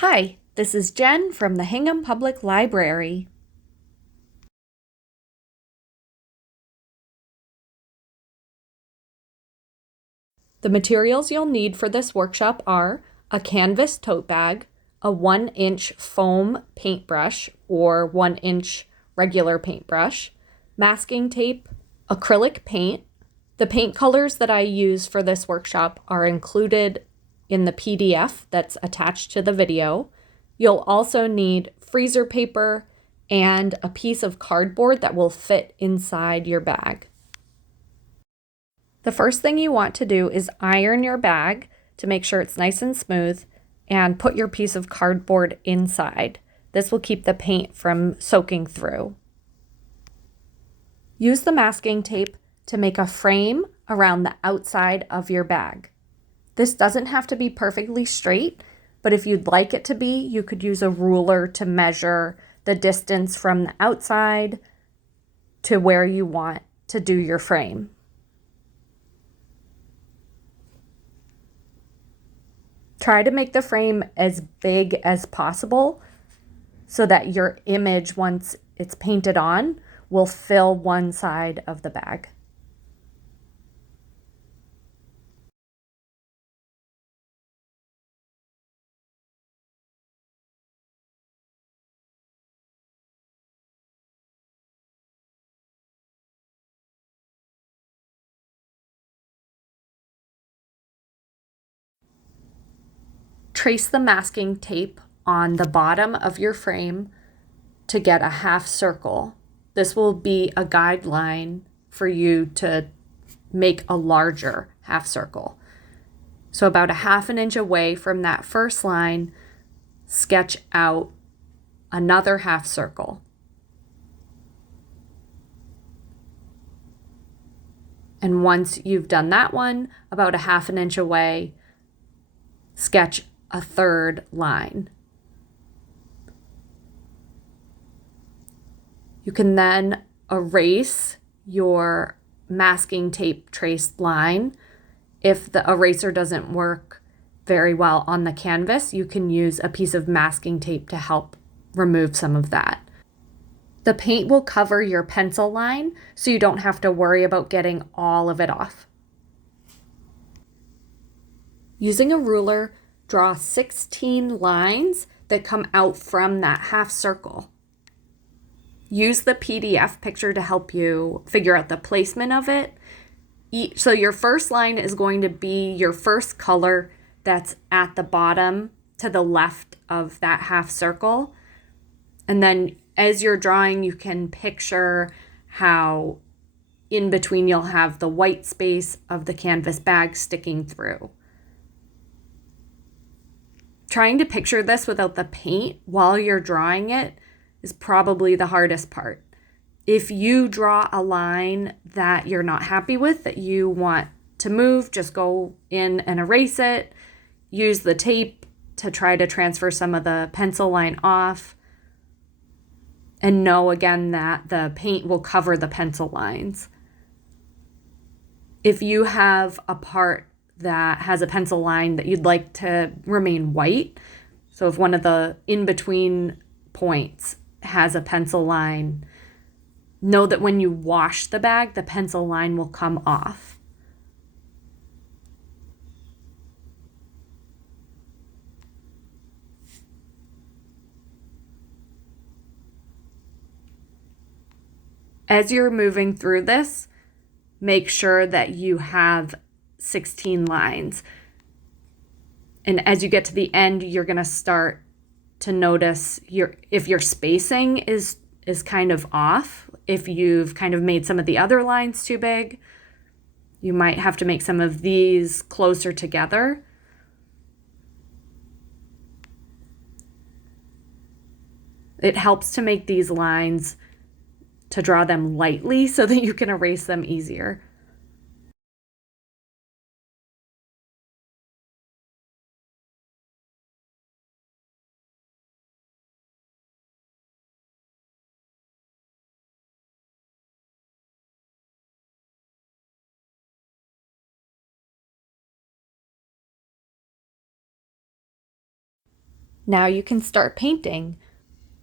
Hi, this is Jen from the Hingham Public Library. The materials you'll need for this workshop are a canvas tote bag, a 1-inch foam paintbrush or 1-inch regular paintbrush, masking tape, acrylic paint. The paint colors that I use for this workshop are included in the PDF that's attached to the video. You'll also need freezer paper and a piece of cardboard that will fit inside your bag. The first thing you want to do is iron your bag to make sure it's nice and smooth and put your piece of cardboard inside. This will keep the paint from soaking through. Use the masking tape to make a frame around the outside of your bag. This doesn't have to be perfectly straight, but if you'd like it to be, you could use a ruler to measure the distance from the outside to where you want to do your frame. Try to make the frame as big as possible so that your image, once it's painted on, will fill one side of the bag. Trace the masking tape on the bottom of your frame to get a half circle. This will be a guideline for you to make a larger half circle. So about a 1/2 inch away from that first line, sketch out another half circle. And once you've done that one, about a 1/2 inch away, sketch a third line. You can then erase your masking tape traced line. If the eraser doesn't work very well on the canvas, you can use a piece of masking tape to help remove some of that. The paint will cover your pencil line, so you don't have to worry about getting all of it off. Using a ruler, draw 16 lines that come out from that half circle. Use the PDF picture to help you figure out the placement of it. So your first line is going to be your first color that's at the bottom to the left of that half circle. And then as you're drawing, you can picture how in between you'll have the white space of the canvas bag sticking through. Trying to picture this without the paint while you're drawing it is probably the hardest part. If you draw a line that you're not happy with, that you want to move, just go in and erase it. Use the tape to try to transfer some of the pencil line off. And know again that the paint will cover the pencil lines. If you have a part that has a pencil line that you'd like to remain white, so if one of the in-between points has a pencil line, know that when you wash the bag, the pencil line will come off. As you're moving through this, make sure that you have 16 lines. And as you get to the end, you're going to start to notice if your spacing is kind of off. If you've kind of made some of the other lines too big, you might have to make some of these closer together. It helps to make these lines to draw them lightly so that you can erase them easier. Now you can start painting.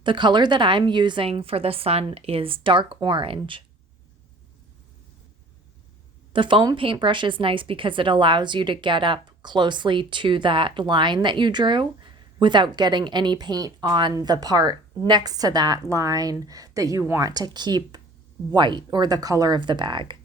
The color that I'm using for the sun is dark orange. The foam paintbrush is nice because it allows you to get up closely to that line that you drew without getting any paint on the part next to that line that you want to keep white or the color of the bag.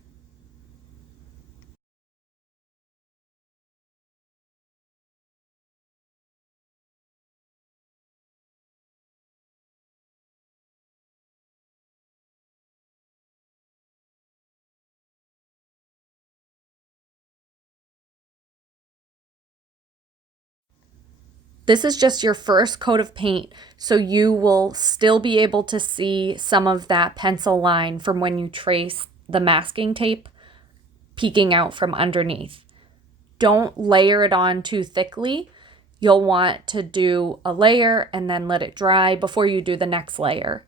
This is just your first coat of paint, so you will still be able to see some of that pencil line from when you trace the masking tape peeking out from underneath. Don't layer it on too thickly. You'll want to do a layer and then let it dry before you do the next layer.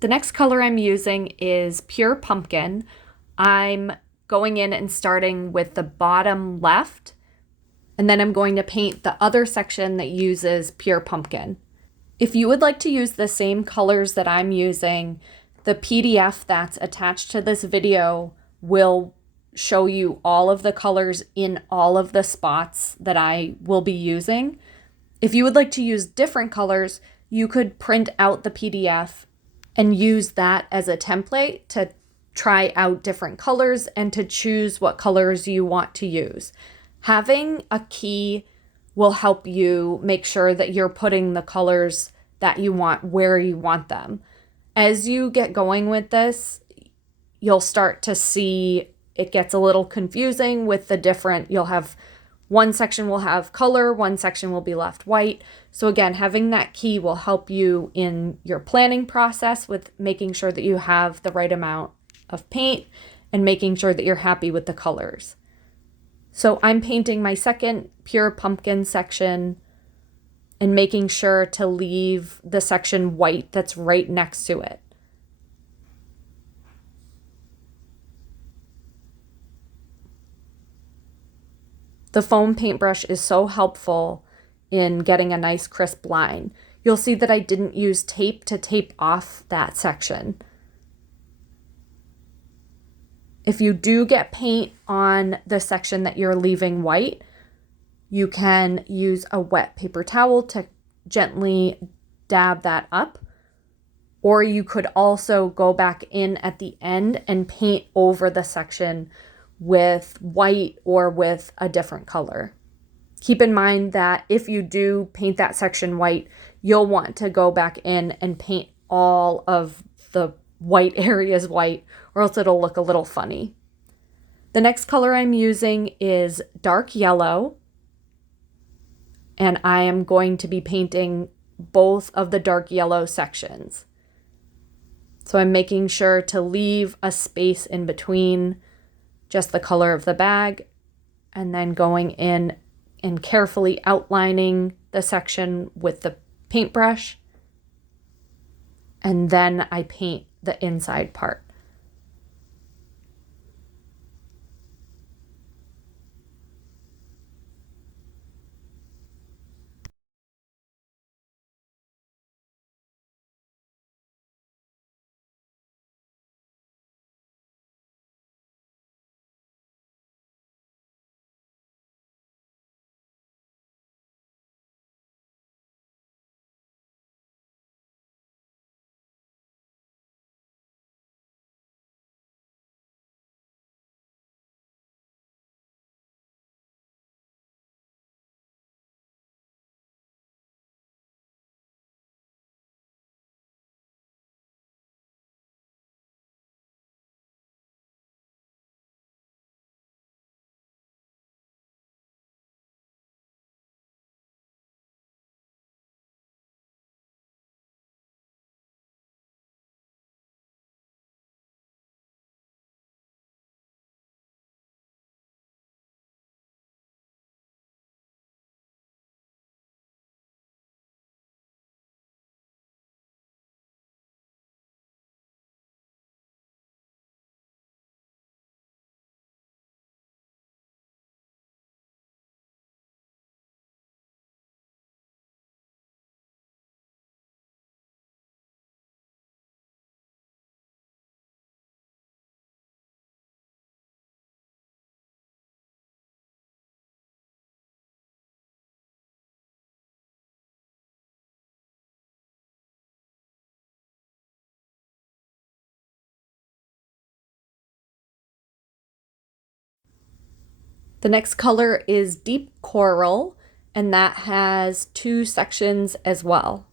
The next color I'm using is Pure Pumpkin. I'm going in and starting with the bottom left, and then I'm going to paint the other section that uses Pure Pumpkin. If you would like to use the same colors that I'm using, the PDF that's attached to this video will show you all of the colors in all of the spots that I will be using. If you would like to use different colors, you could print out the PDF and use that as a template to try out different colors and to choose what colors you want to use. Having a key will help you make sure that you're putting the colors that you want where you want them. As you get going with this, you'll start to see it gets a little confusing with the different, you'll have one section will have color, one section will be left white. So again, having that key will help you in your planning process with making sure that you have the right amount of paint and making sure that you're happy with the colors. So I'm painting my second Pure Pumpkin section and making sure to leave the section white that's right next to it. The foam paintbrush is so helpful in getting a nice crisp line. You'll see that I didn't use tape to tape off that section. If you do get paint on the section that you're leaving white, you can use a wet paper towel to gently dab that up. Or you could also go back in at the end and paint over the section with white or with a different color. Keep in mind that if you do paint that section white, you'll want to go back in and paint all of the white areas white, or else it'll look a little funny. The next color I'm using is dark yellow, and I am going to be painting both of the dark yellow sections. So I'm making sure to leave a space in between just the color of the bag, and then going in and carefully outlining the section with the paintbrush. And then I paint the inside part. The next color is Deep Coral, and that has 2 sections as well.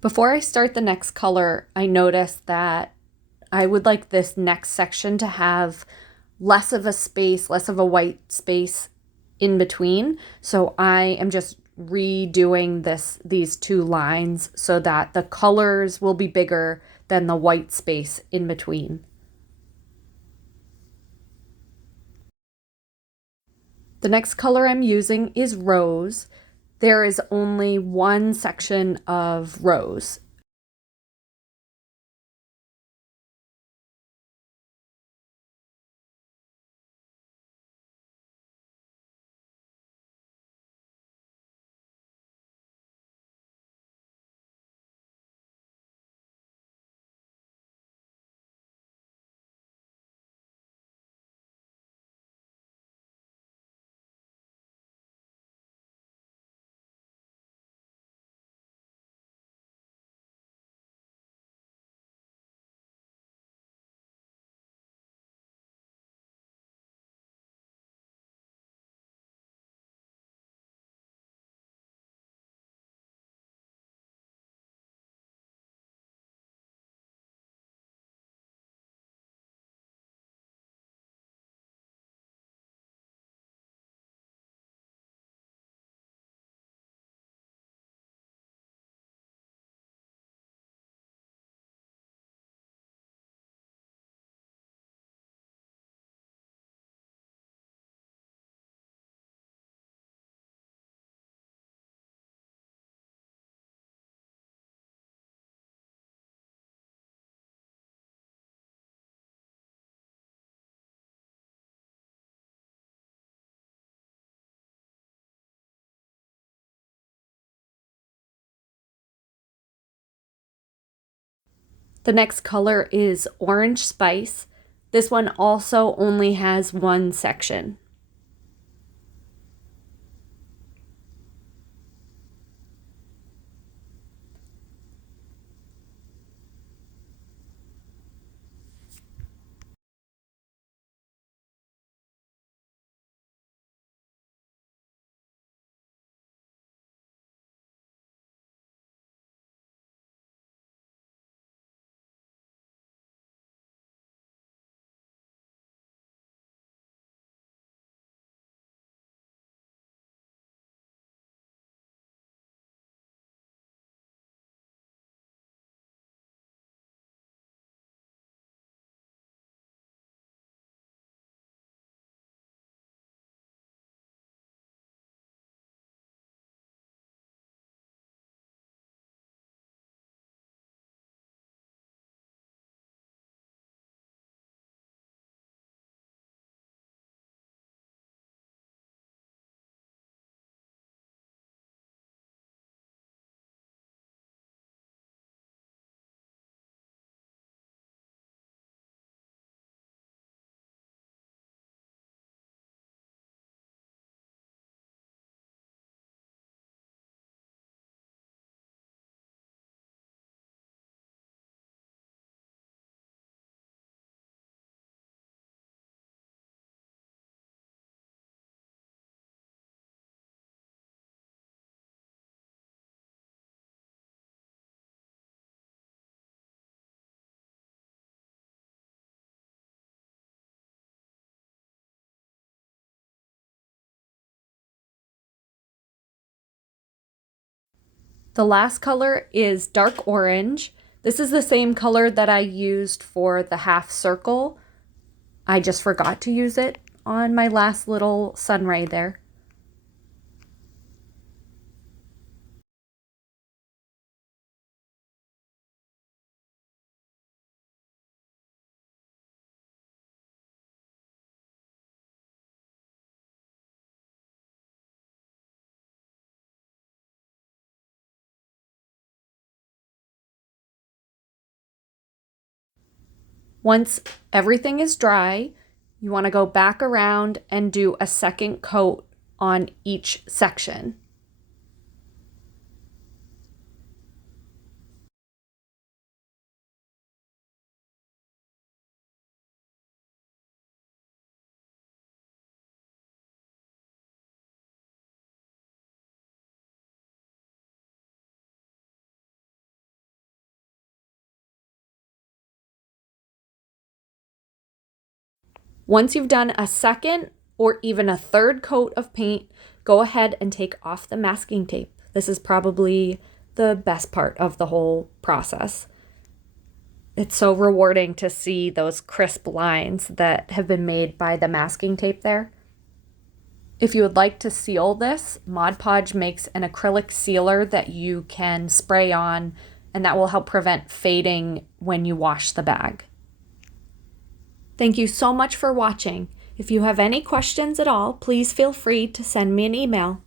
Before I start the next color, I noticed that I would like this next section to have less of a space, less of a white space in between. So I am just redoing these 2 lines so that the colors will be bigger than the white space in between. The next color I'm using is Rose. There is only 1 section of rose. The next color is Orange Spice. This one also only has 1 section. The last color is dark orange. This is the same color that I used for the half circle. I just forgot to use it on my last little sunray there. Once everything is dry, you want to go back around and do a second coat on each section. Once you've done a second or even a third coat of paint, go ahead and take off the masking tape. This is probably the best part of the whole process. It's so rewarding to see those crisp lines that have been made by the masking tape there. If you would like to seal this, Mod Podge makes an acrylic sealer that you can spray on, and that will help prevent fading when you wash the bag. Thank you so much for watching. If you have any questions at all, please feel free to send me an email.